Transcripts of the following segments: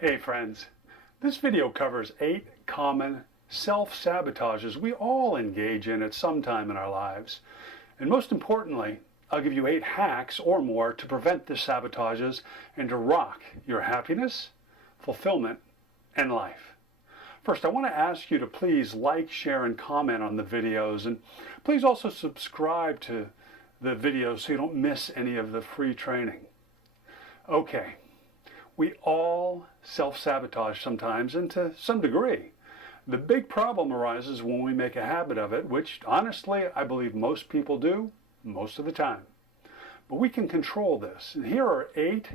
Hey friends, this video covers 8 common self-sabotages we all engage in at some time in our lives. And most importantly, I'll give you 8 hacks or more to prevent the sabotages and to rock your happiness, fulfillment, and life. First, I want to ask you to please like, share, and comment on the videos. And please also subscribe to the videos so you don't miss any of the free training. Okay. We all self-sabotage sometimes and to some degree. The big problem arises when we make a habit of it, which honestly I believe most people do most of the time. But we can control this. And here are 8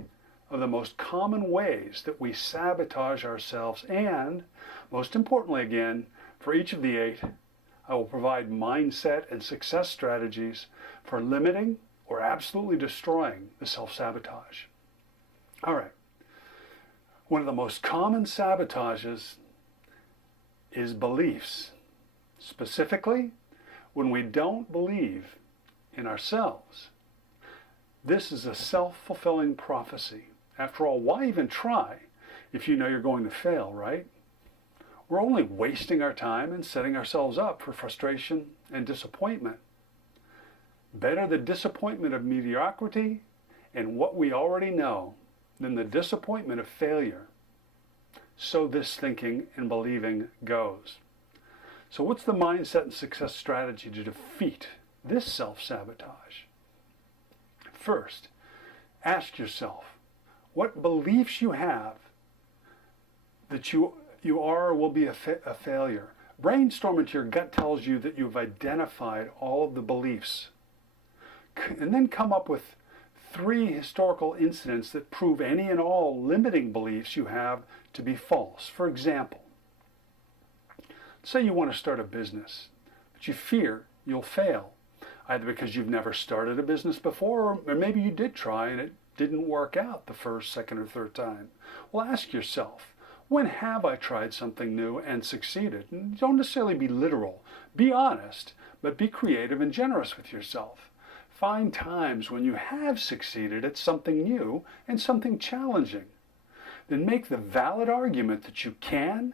of the most common ways that we sabotage ourselves, and most importantly again, for each of the 8, I will provide mindset and success strategies for limiting or absolutely destroying the self-sabotage. All right. One of the most common sabotages is beliefs. Specifically, when we don't believe in ourselves. This is a self-fulfilling prophecy. After all, why even try if you know you're going to fail, right? We're only wasting our time and setting ourselves up for frustration and disappointment. Better the disappointment of mediocrity and what we already know than the disappointment of failure. So this thinking and believing goes. So what's the mindset and success strategy to defeat this self-sabotage? First, ask yourself what beliefs you have that you are or will be a failure. Brainstorm until your gut tells you that you've identified all of the beliefs. And then come up with 3 historical incidents that prove any and all limiting beliefs you have to be false. For example, say you want to start a business, but you fear you'll fail, either because you've never started a business before, or maybe you did try and it didn't work out the first, second, or third time. Well, ask yourself, when have I tried something new and succeeded? And don't necessarily be literal. Be honest, but be creative and generous with yourself. Find times when you have succeeded at something new and something challenging. Then make the valid argument that you can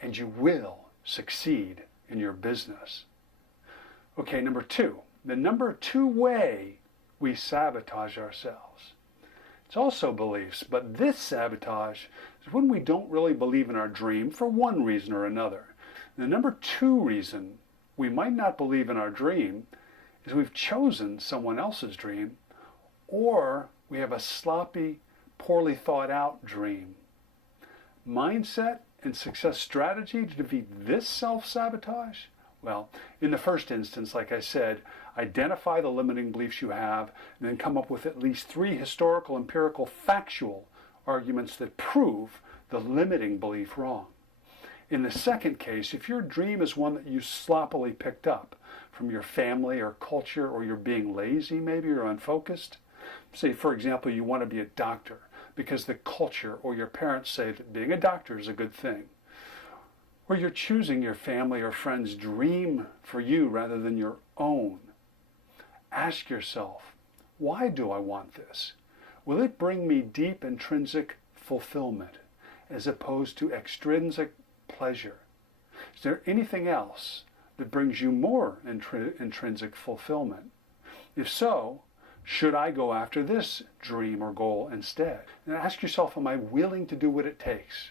and you will succeed in your business. Okay, number 2. The number 2 way we sabotage ourselves. It's also beliefs, but this sabotage is when we don't really believe in our dream for one reason or another. The number 2 reason we might not believe in our dream is we've chosen someone else's dream, or we have a sloppy, poorly thought out dream. Mindset and success strategy to defeat this self-sabotage? Well, in the first instance, like I said, identify the limiting beliefs you have, and then come up with at least 3 historical, empirical, factual arguments that prove the limiting belief wrong. In the second case, if your dream is one that you sloppily picked up from your family or culture, or you're being lazy maybe, or unfocused, say for example you want to be a doctor because the culture or your parents say that being a doctor is a good thing, or you're choosing your family or friends' dream for you rather than your own, ask yourself, why do I want this? Will it bring me deep intrinsic fulfillment as opposed to extrinsic pleasure? Is there anything else that brings you more intrinsic fulfillment? If so, should I go after this dream or goal instead? And ask yourself, am I willing to do what it takes?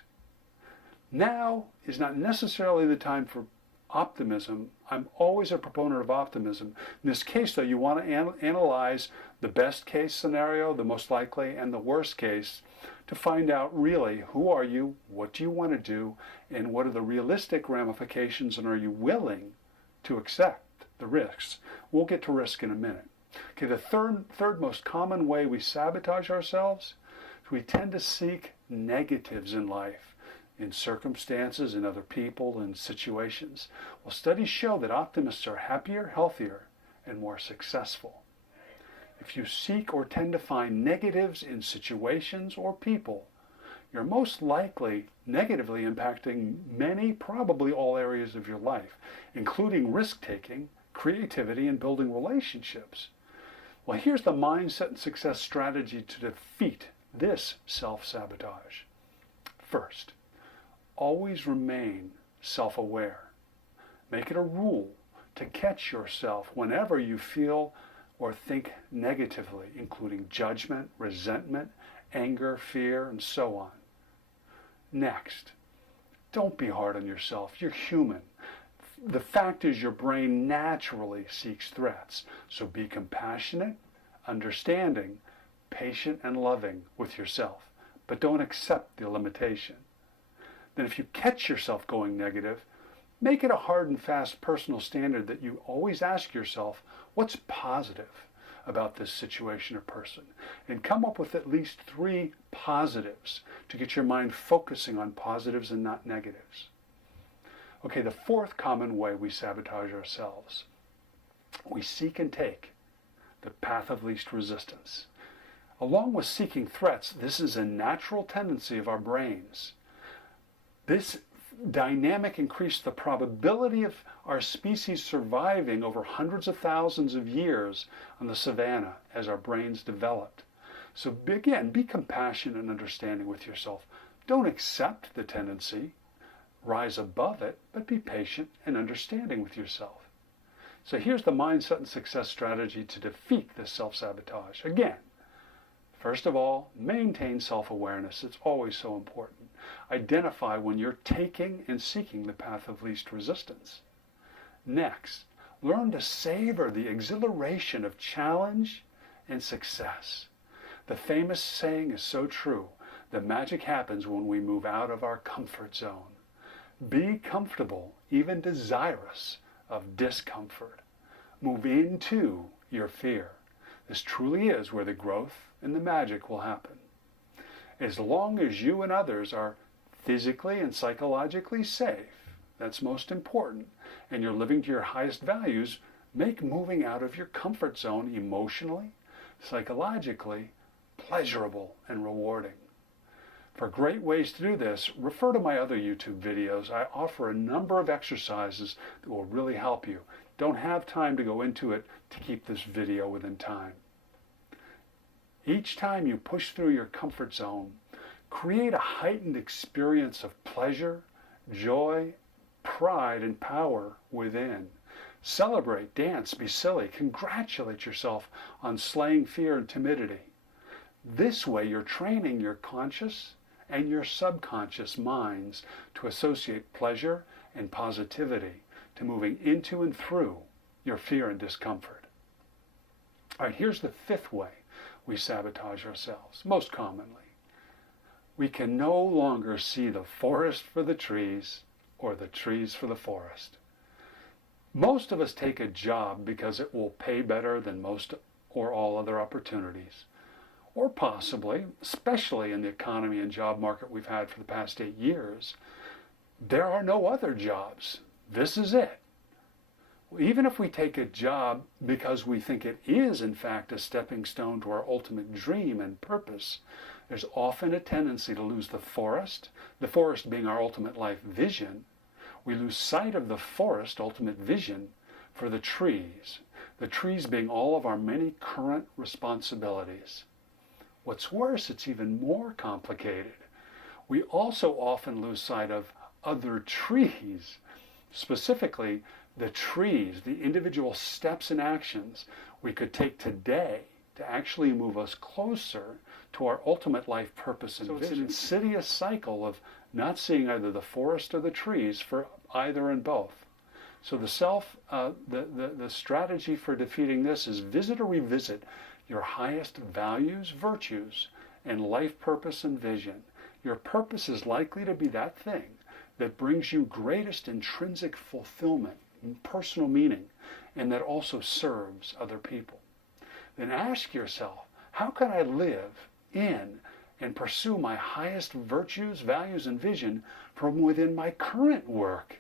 Now is not necessarily the time for optimism. I'm always a proponent of optimism. In this case, though, you want to analyze the best case scenario, the most likely, and the worst case to find out really who are you, what do you want to do, and what are the realistic ramifications, and are you willing to accept the risks. We'll get to risk in a minute. Okay, the third most common way we sabotage ourselves is we tend to seek negatives in life, in circumstances, in other people, in situations. Well, studies show that optimists are happier, healthier, and more successful. If you seek or tend to find negatives in situations or people, you're most likely negatively impacting many, probably all areas of your life, including risk-taking, creativity, and building relationships. Well, here's the mindset and success strategy to defeat this self-sabotage. First, always remain self-aware. Make it a rule to catch yourself whenever you feel or think negatively, including judgment, resentment, anger, fear, and so on. Next, don't be hard on yourself. You're human. The fact is your brain naturally seeks threats. So be compassionate, understanding, patient, and loving with yourself. But don't accept the limitation. Then if you catch yourself going negative, make it a hard and fast personal standard that you always ask yourself, what's positive about this situation or person? And come up with at least 3 positives to get your mind focusing on positives and not negatives. Okay, the 4th common way we sabotage ourselves. We seek and take the path of least resistance. Along with seeking threats, this is a natural tendency of our brains. This dynamic increased the probability of our species surviving over hundreds of thousands of years on the savannah as our brains developed. So again, be compassionate and understanding with yourself. Don't accept the tendency, rise above it, but be patient and understanding with yourself. So here's the mindset and success strategy to defeat this self-sabotage. Again, first of all, maintain self-awareness. It's always so important. Identify when you're taking and seeking the path of least resistance. Next, learn to savor the exhilaration of challenge and success. The famous saying is so true. The magic happens when we move out of our comfort zone. Be comfortable, even desirous of discomfort. Move into your fear. This truly is where the growth and the magic will happen. As long as you and others are physically and psychologically safe, that's most important, and you're living to your highest values, make moving out of your comfort zone emotionally, psychologically, pleasurable and rewarding. For great ways to do this, refer to my other YouTube videos. I offer a number of exercises that will really help you. Don't have time to go into it to keep this video within time. Each time you push through your comfort zone, create a heightened experience of pleasure, joy, pride, and power within. Celebrate, dance, be silly, congratulate yourself on slaying fear and timidity. This way you're training your conscious and your subconscious minds to associate pleasure and positivity to moving into and through your fear and discomfort. All right, here's the 5th way we sabotage ourselves, most commonly. We can no longer see the forest for the trees or the trees for the forest. Most of us take a job because it will pay better than most or all other opportunities. Or possibly, especially in the economy and job market we've had for the past 8 years, there are no other jobs. This is it. Even if we take a job because we think it is, in fact, a stepping stone to our ultimate dream and purpose, there's often a tendency to lose the forest being our ultimate life vision. We lose sight of the forest, ultimate vision, for the trees being all of our many current responsibilities. What's worse, it's even more complicated. We also often lose sight of other trees, specifically the trees, the individual steps and actions we could take today to actually move us closer to our ultimate life purpose and vision. It's an insidious cycle of not seeing either the forest or the trees for either and both. So the strategy for defeating this is visit or revisit your highest values, virtues, and life purpose and vision. Your purpose is likely to be that thing that brings you greatest intrinsic fulfillment and personal meaning, and that also serves other people. Then ask yourself, how can I live in and pursue my highest virtues, values, and vision from within my current work?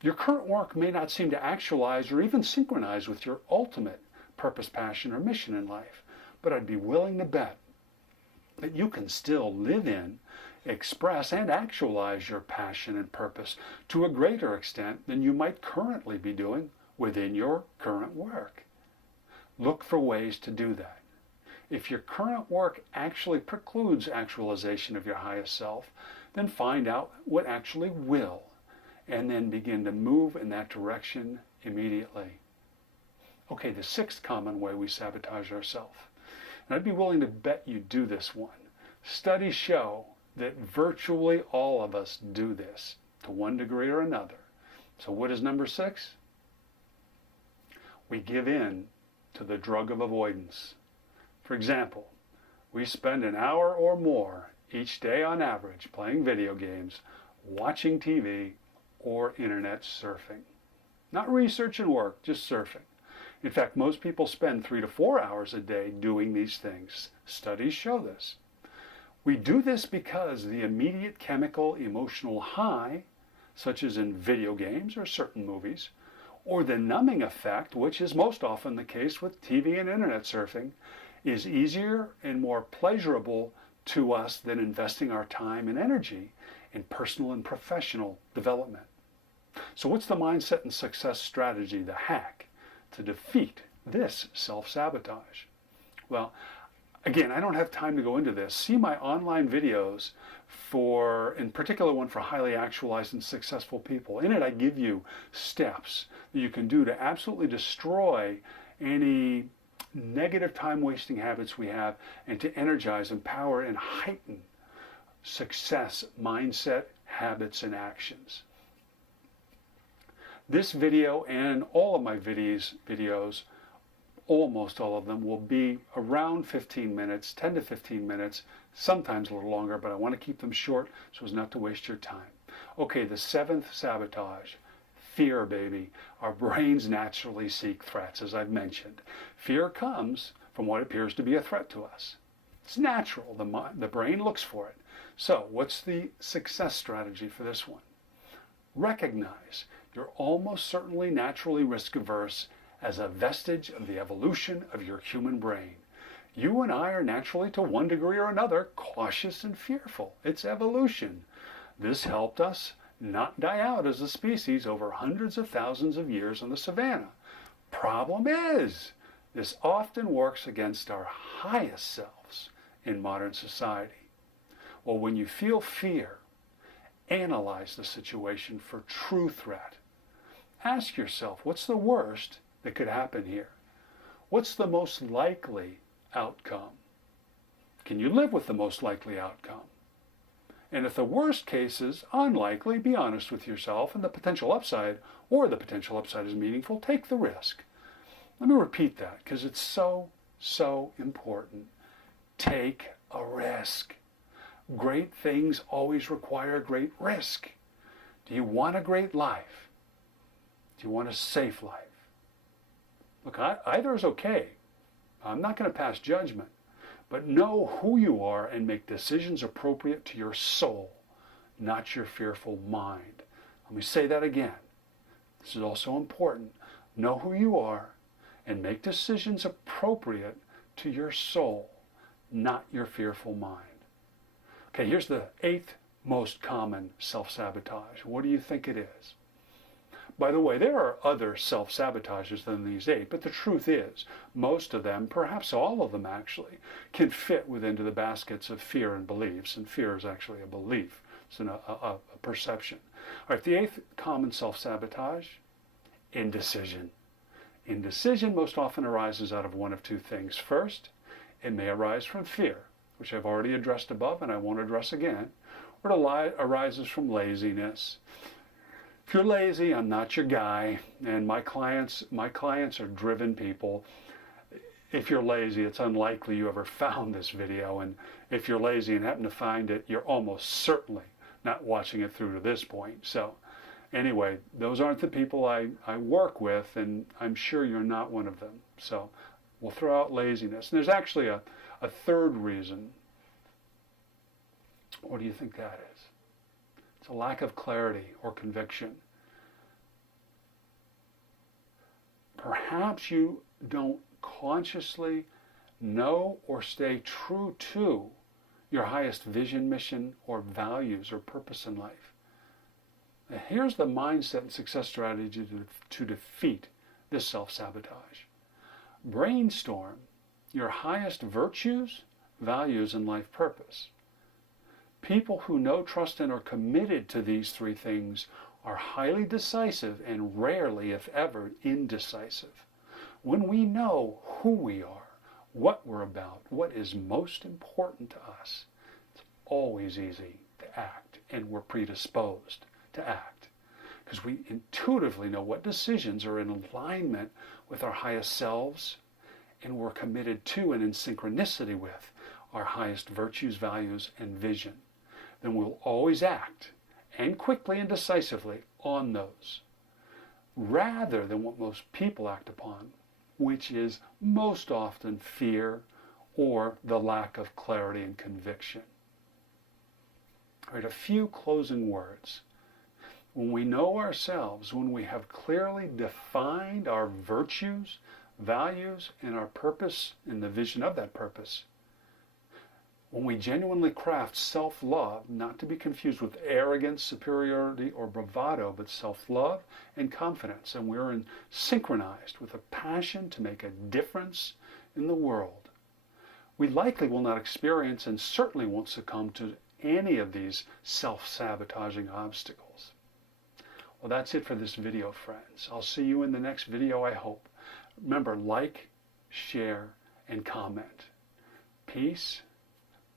Your current work may not seem to actualize or even synchronize with your ultimate purpose, passion, or mission in life, but I'd be willing to bet that you can still live in, express, and actualize your passion and purpose to a greater extent than you might currently be doing within your current work. Look for ways to do that. If your current work actually precludes actualization of your highest self, then find out what actually will, and then begin to move in that direction immediately. Okay, the sixth common way we sabotage ourselves. And I'd be willing to bet you do this one. Studies show that virtually all of us do this to one degree or another. So what is number 6? We give in to the drug of avoidance. For example, we spend an hour or more each day on average playing video games, watching TV, or internet surfing. Not research and work, just surfing. In fact, most people spend 3 to 4 hours a day doing these things. Studies show this. We do this because the immediate chemical emotional high, such as in video games or certain movies, or the numbing effect, which is most often the case with TV and internet surfing, is easier and more pleasurable to us than investing our time and energy in personal and professional development. So what's the mindset and success strategy, the hack, to defeat this self-sabotage? Well, again, I don't have time to go into this. See my online videos for, in particular one for highly actualized and successful people. In it, I give you steps that you can do to absolutely destroy any negative time-wasting habits we have and to energize, empower, and heighten success, mindset, habits, and actions. This video and all of my videos, almost all of them, will be around 15 minutes, 10 to 15 minutes, sometimes a little longer, but I want to keep them short so as not to waste your time. Okay, the 7th sabotage. Fear, baby. Our brains naturally seek threats, as I've mentioned. Fear comes from what appears to be a threat to us. It's natural. The brain looks for it. So, what's the success strategy for this one? Recognize you're almost certainly naturally risk-averse as a vestige of the evolution of your human brain. You and I are naturally, to one degree or another, cautious and fearful. It's evolution. This helped us not die out as a species over hundreds of thousands of years on the savannah. Problem is, this often works against our highest selves in modern society. Well, when you feel fear, analyze the situation for true threat. Ask yourself, what's the worst that could happen here? What's the most likely outcome? Can you live with the most likely outcome? And if the worst case is unlikely, be honest with yourself and the potential upside, or the potential upside is meaningful, take the risk. Let me repeat that because it's so, so important. Take a risk. Great things always require great risk. Do you want a great life? Do you want a safe life? Look, either is okay. I'm not going to pass judgment. But know who you are and make decisions appropriate to your soul, not your fearful mind. Let me say that again. This is also important. Know who you are and make decisions appropriate to your soul, not your fearful mind. Okay, here's the 8th most common self-sabotage. What do you think it is? By the way, there are other self-sabotages than these 8, but the truth is, most of them, perhaps all of them actually, can fit within the baskets of fear and beliefs, and fear is actually a belief. It's a perception. All right, the 8th common self-sabotage, indecision. Indecision most often arises out of one of two things. First, it may arise from fear, which I've already addressed above and I won't address again, or it arises from laziness. If you're lazy, I'm not your guy, and my clients are driven people. If you're lazy, it's unlikely you ever found this video, and if you're lazy and happen to find it, you're almost certainly not watching it through to this point. So anyway, those aren't the people I work with, and I'm sure you're not one of them. So we'll throw out laziness. And there's actually a third reason. What do you think that is? It's a lack of clarity or conviction. Perhaps you don't consciously know or stay true to your highest vision, mission, or values or purpose in life. Now, here's the mindset and success strategy to defeat this self-sabotage. Brainstorm your highest virtues, values, and life purpose. People who know, trust, and are committed to these three things are highly decisive and rarely, if ever, indecisive. When we know who we are, what we're about, what is most important to us, it's always easy to act, and we're predisposed to act because we intuitively know what decisions are in alignment with our highest selves, and we're committed to and in synchronicity with our highest virtues, values, and vision. Then we'll always act, and quickly and decisively, on those, rather than what most people act upon, which is most often fear or the lack of clarity and conviction. All right, a few closing words. When we know ourselves, when we have clearly defined our virtues, values, and our purpose and the vision of that purpose, when we genuinely craft self-love, not to be confused with arrogance, superiority, or bravado, but self-love and confidence, and we're synchronized with a passion to make a difference in the world, we likely will not experience and certainly won't succumb to any of these self-sabotaging obstacles. Well, that's it for this video, friends. I'll see you in the next video, I hope. Remember, like, share, and comment. Peace,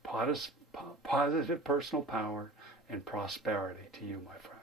positive personal power, and prosperity to you, my friend.